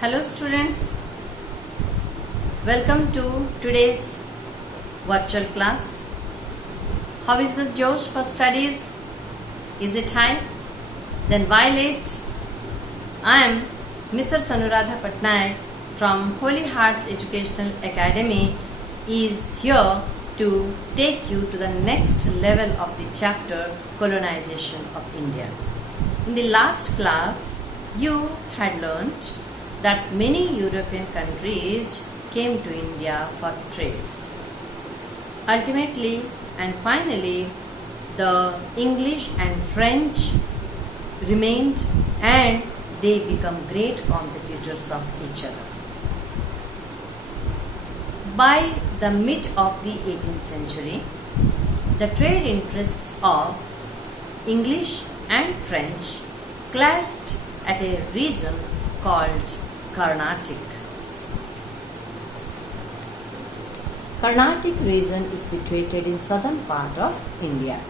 Hello students, welcome to today's virtual class. How is the Josh for studies? Is it high? Then while it, I am Mr. Sanuradha Patnaik from Holy Hearts Educational Academy is here to take you to the next level of the chapter Colonization of India. In the last class, you had learnt that many European countries came to India for trade. Ultimately and finally, the English and French remained and they become great competitors of each other. By the mid of the 18th century, the trade interests of English and French clashed at a region called Carnatic. Carnatic region is situated in southern part of India,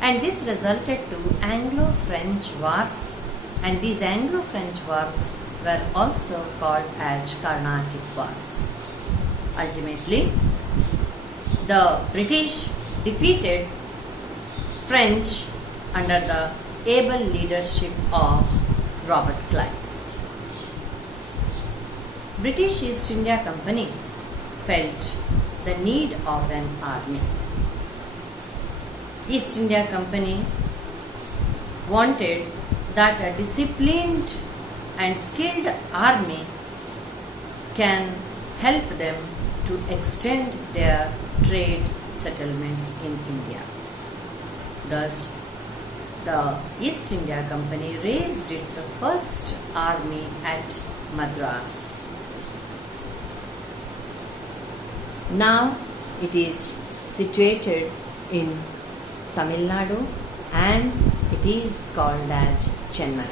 and this resulted to Anglo-French wars, and these Anglo-French wars were also called as Carnatic Wars. Ultimately, the British defeated French under the able leadership of Robert Clive. British East India Company felt the need of an army. East India Company wanted that a disciplined and skilled army can help them to extend their trade settlements in India. Thus, the East India Company raised its first army at Madras. Now it is situated in Tamil Nadu and it is called as Chennai.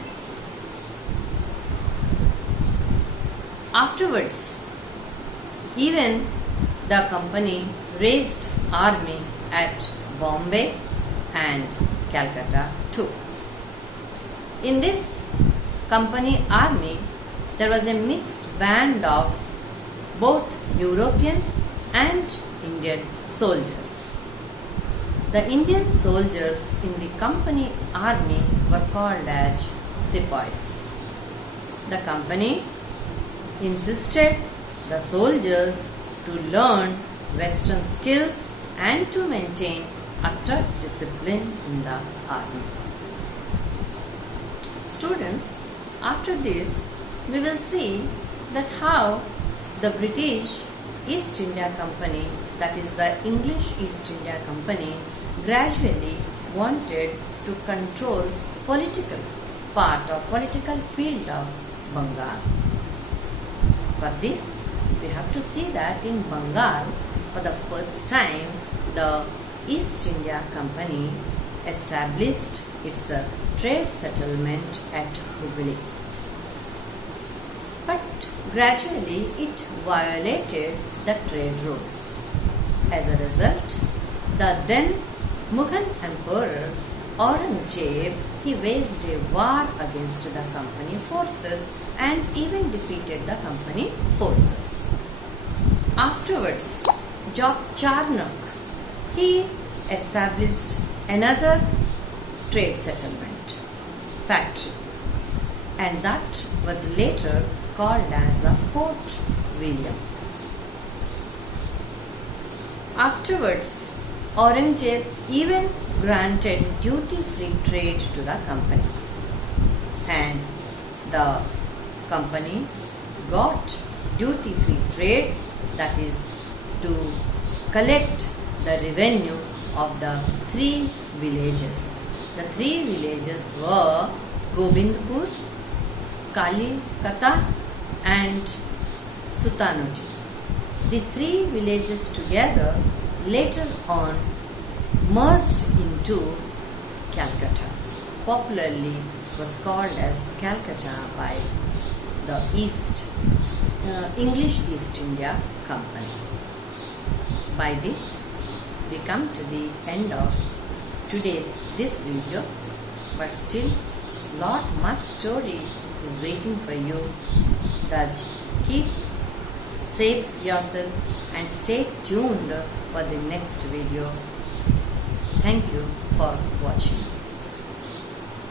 Afterwards, even the company raised army at Bombay and Calcutta too. In this company army, there was a mixed band of both European and Indian soldiers. The Indian soldiers in the company army were called as sepoys. The company insisted the soldiers to learn Western skills and to maintain utter discipline in the army. Students, after this, we will see that how the British East India Company, that is the English East India Company, gradually wanted to control political field of Bengal. For this, we have to see that in Bengal, for the first time, the East India Company established its trade settlement at Hooghly. But gradually it violated the trade rules. As a result, the then Mughal Emperor Aurangzeb, he waged a war against the company forces and even defeated the company forces. Afterwards, Job Charnock, he established another trade settlement factory, and that was later called as the Fort William. Afterwards, Aurangzeb even granted duty-free trade to the company, and the company got duty-free trade, that is to collect the revenue of the three villages. The three villages were Govindpur, Kalikata and Sutanoti. These three villages together later on merged into Calcutta. Popularly was called as Calcutta by the English East India Company. By this, we come to the end of today's this video, but still much story is waiting for you. Thus, keep safe yourself and stay tuned for the next video. Thank you for watching.